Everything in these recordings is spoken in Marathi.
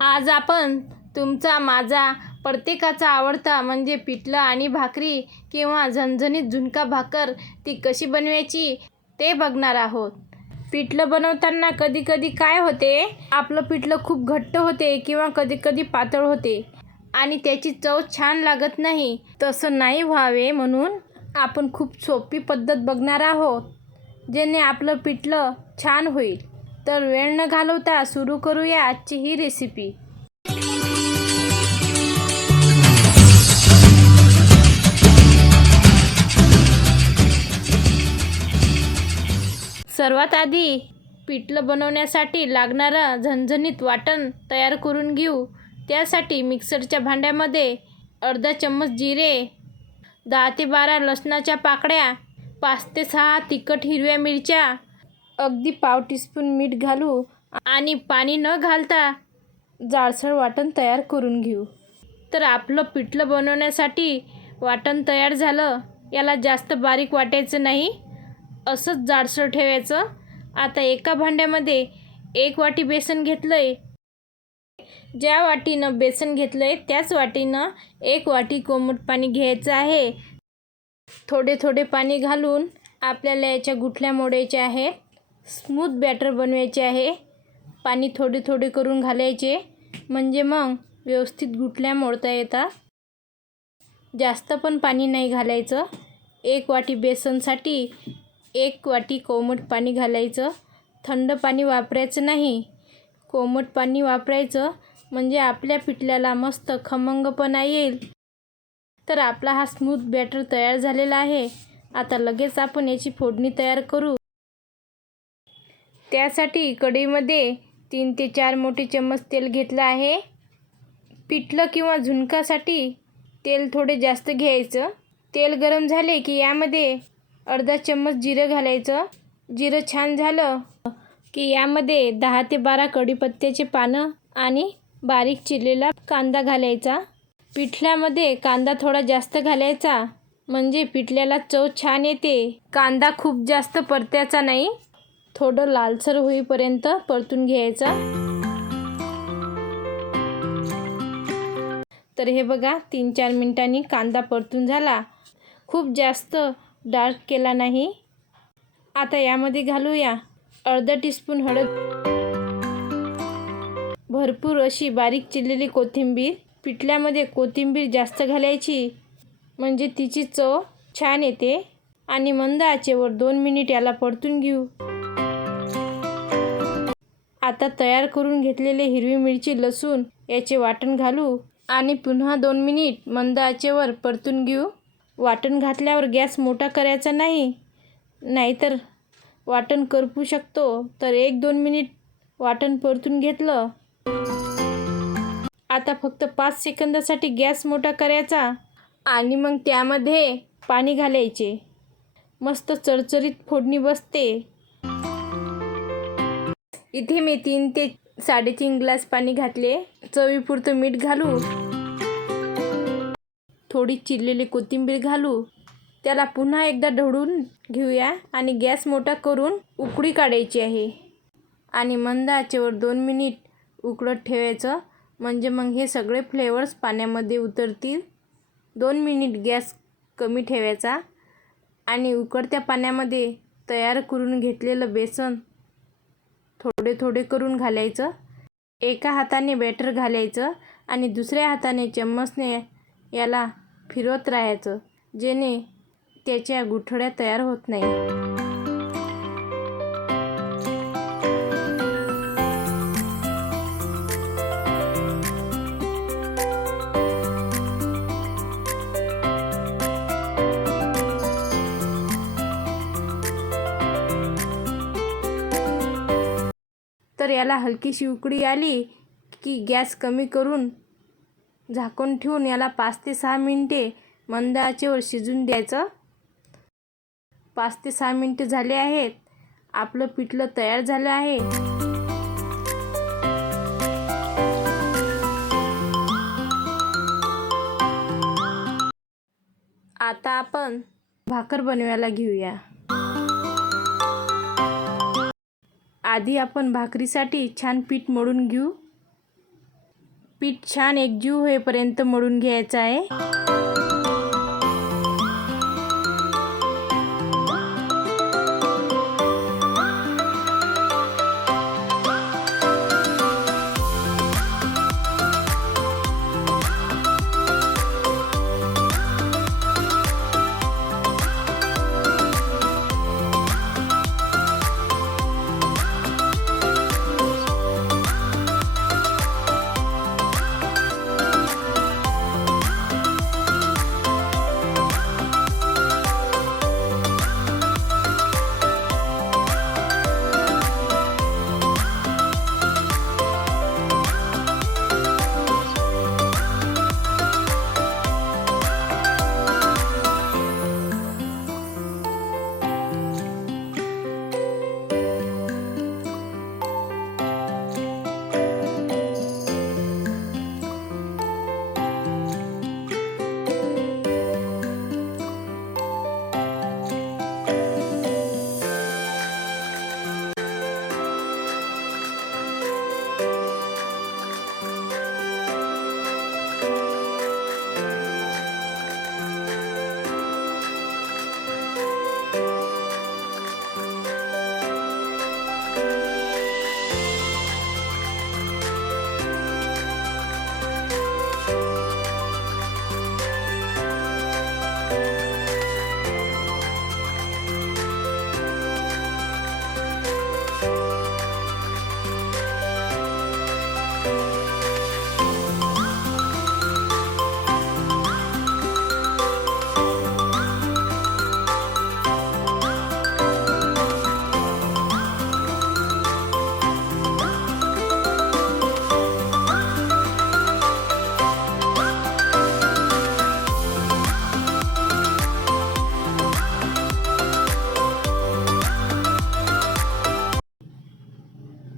आज आपण तुमचा माझा प्रत्येकाचा आवडता म्हणजे पिठलं आणि भाकरी किंवा झणझणीत झुणका भाकर ती कशी बनवायची ते बघणार आहोत. पिठलं बनवताना कधी कधी काय होते, आपलं पिठलं खूप घट्ट होते किंवा कधी कधी पातळ होते आणि त्याची चव छान लागत नाही. तसं नाही व्हावे म्हणून आपण खूप सोपी पद्धत बघणार आहोत, जेणे आपलं पिठलं छान होईल. तर वेळ न घालवता सुरू करूया आजची ही रेसिपी. सर्वात आधी पिठलं बनवण्यासाठी लागणारं झणझणीत वाटण तयार करून घेऊ. त्यासाठी मिक्सरच्या भांड्यामध्ये अर्धा चम्मच जिरे, 10 ते 12 लसणाच्या पाकळ्या, 5 ते 6 तिखट हिरव्या मिरच्या, अगदी पाव टीस्पून मीठ घालू आणि पाणी न घालता जाडसर वाटण तयार करून घेऊ. तर आपलं पिठलं बनवण्यासाठी वाटण तयार झालं. याला जास्त बारीक वाटायचं नाही, असंच जाडसर ठेवायचं. आता एका भांड्यामध्ये 1 वाटी बेसन घेतलं आहे. ज्या वाटीनं बेसन घेतलं आहे त्याच वाटीनं 1 वाटी कोमट पाणी घ्यायचं आहे. थोडे थोडे पाणी घालून आपल्याला याच्या गुठल्या मोडायच्या आहे. स्मूथ बॅटर बनवायचे आहे. पाणी थोडे थोडे करून घालायचे, म्हणजे मग व्यवस्थित गुठल्या मोडता येतात. जास्त पण पाणी नाही घालायचं. 1 वाटी बेसनसाठी 1 वाटी कोमट पाणी घालायचं. थंड पाणी वापरायचं नाही, कोमट पाणी वापरायचं, म्हणजे आपल्या पिठल्याला मस्त खमंगपणा येईल. तर आपला हा स्मूथ बॅटर तयार झालेला आहे. आता लगेच आपण याची फोडणी तयार करू. त्यासाठी कढईमध्ये 3 ते 4 मोठे चम्मच तेल घेतलं आहे. पिठलं किंवा झुणकासाठी तेल थोडे जास्त घ्यायचं. तेल गरम झाले की यामध्ये अर्धा चम्मच जिरं घालायचं. जिरं छान झालं की यामध्ये 10 ते 12 कढीपत्त्याचे पानं आणि बारीक चिरलेला कांदा घालायचा. पिठल्यामध्ये कांदा थोडा जास्त घालायचा, म्हणजे पिठल्याला चव छान येते. कांदा खूप जास्त परतायचा नाही, थोडं लालसर होईपर्यंत परतून घ्यायचा. तर हे बघा, 3-4 मिनिटांनी कांदा परतून झाला. खूप जास्त डार्क केला नाही. आता यामध्ये घालूया अर्धा टीस्पून हळद, भरपूर अशी बारीक चिरलेली कोथिंबीर. पिठल्यामध्ये कोथिंबीर जास्त घालायची, म्हणजे तिची चव छान येते. आणि मंद आचेवर 2 मिनिट याला परतून घेऊ. आता तयार करून घेतलेले हिरवी मिरची, लसूण याचे वाटण घालू आणि पुन्हा 2 मिनिट मंद आचेवर परतून घेऊ. वाटण घातल्यावर गॅस मोठा करायचा नाही, नाहीतर वाटण करपू शकतो. तर 1-2 मिनिट वाटण परतून घेतलं. आता फक्त 5 सेकंदासाठी गॅस मोठा करायचा आणि मग त्यामध्ये पाणी घालायचे. मस्त चरचरीत फोडणी बसते. इथे मी 3 ते 3.5 ग्लास पाणी घातले. चवीपुरतं मीठ घालू, थोडी चिरलेली कोथिंबीर घालू. त्याला पुन्हा एकदा ढवळून घेऊया आणि गॅस मोठा करून उकळी काढायची आहे. आणि मंद आचेवर 2 मिनिट उकळत ठेवायचं, म्हणजे मग हे सगळे फ्लेवर्स पाण्यामध्ये उतरतील. 2 मिनिट गॅस कमी ठेवायचा आणि उकळत्या पाण्यामध्ये तयार करून घेतलेलं बेसन थोडे थोडे करून घालायचं. एका हाताने बॅटर घालायचं आणि दुसऱ्या हाताने चम्मचने याला फिरवत राहायचं, जेणे त्याच्या गुठळ्या तयार होत नाही. तर याला हलकीशी उकळी आली की गॅस कमी करून झाकून ठेवून याला 5 ते 6 मिनिटे मंद आचेवर शिजून द्यायचं. 5 ते 6 मिनिटे झाले आहेत. आपलं पिठलं तयार झालं आहे. आता आपण भाकर बनवायला घेऊया. आधी आपण भाकरीसाठी छान पीठ मळून घेऊ. पीठ छान एकजीव होईपर्यंत मळून घ्यायचं आहे.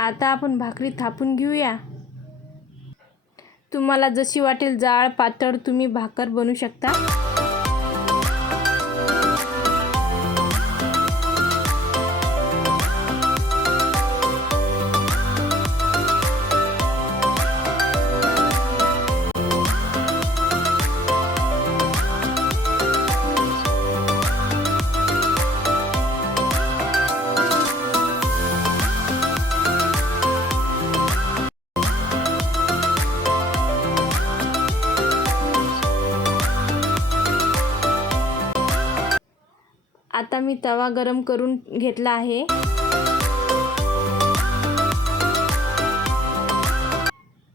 आता आपण भाकरी थापून घेऊया. तुम्हाला जशी वाटेल जाड पातळ तुम्ही भाकर बनवू शकता. आता मी तवा गरम करून घेतला आहे.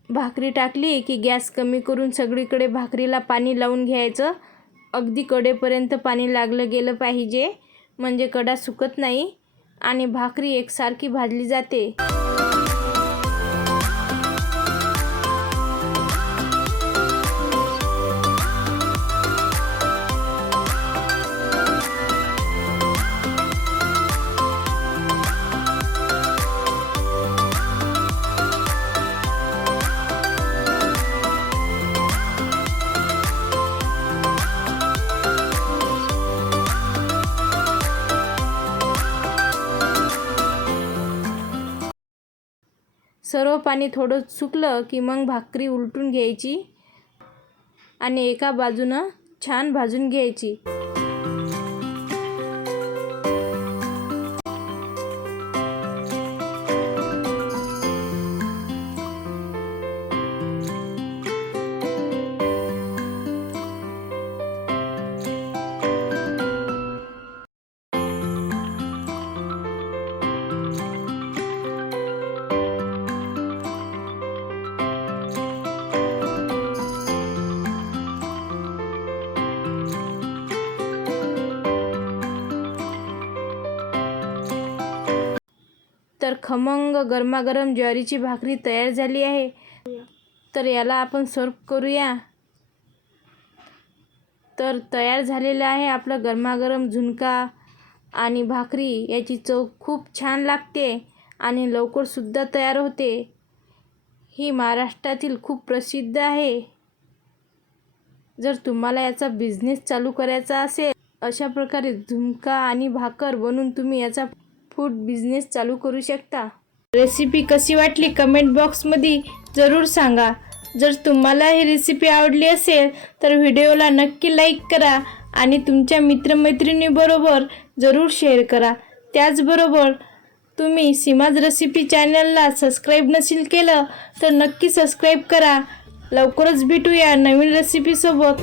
भाकरी टाकली की गॅस कमी करून सगळीकडे भाकरीला पाणी लावून घ्यायचं. अगदी कडेपर्यंत पाणी लागलं गेलं पाहिजे, म्हणजे कडा सुकत नाही आणि भाकरी एकसारखी भाजली जाते. सर्व पाणी थोडं सुकलं की मग भाकरी उलटून घ्यायची आणि एका बाजूनं छान भाजून घ्यायची. तर खमंग गरमागरम ज्वारीची भाकरी तयार झाली आहे. तर याला आपण सर्व करूया. तर तयार झालेलं आहे आपलं गरमागरम झुणका आणि भाकरी. याची चव खूप छान लागते आणि लवकरसुद्धा तयार होते. ही महाराष्ट्रातील खूप प्रसिद्ध आहे. जर तुम्हाला याचा बिझनेस चालू करायचा असेल, अशा प्रकारे झुणका आणि भाकर बनवून तुम्ही याचा फूड बिझनेस चालू करू शकता. रेसिपी कशी वाटली कमेंट बॉक्समध्ये जरूर सांगा. जर तुम्हाला ही रेसिपी आवडली असेल तर व्हिडिओला नक्की लाईक करा आणि तुमच्या मित्रमैत्रिणीबरोबर जरूर शेअर करा. त्याचबरोबर तुम्ही सीमाज रेसिपी चॅनलला सबस्क्राईब नसेल केलं तर नक्की सबस्क्राईब करा. लवकरच भेटूया नवीन रेसिपीसोबत.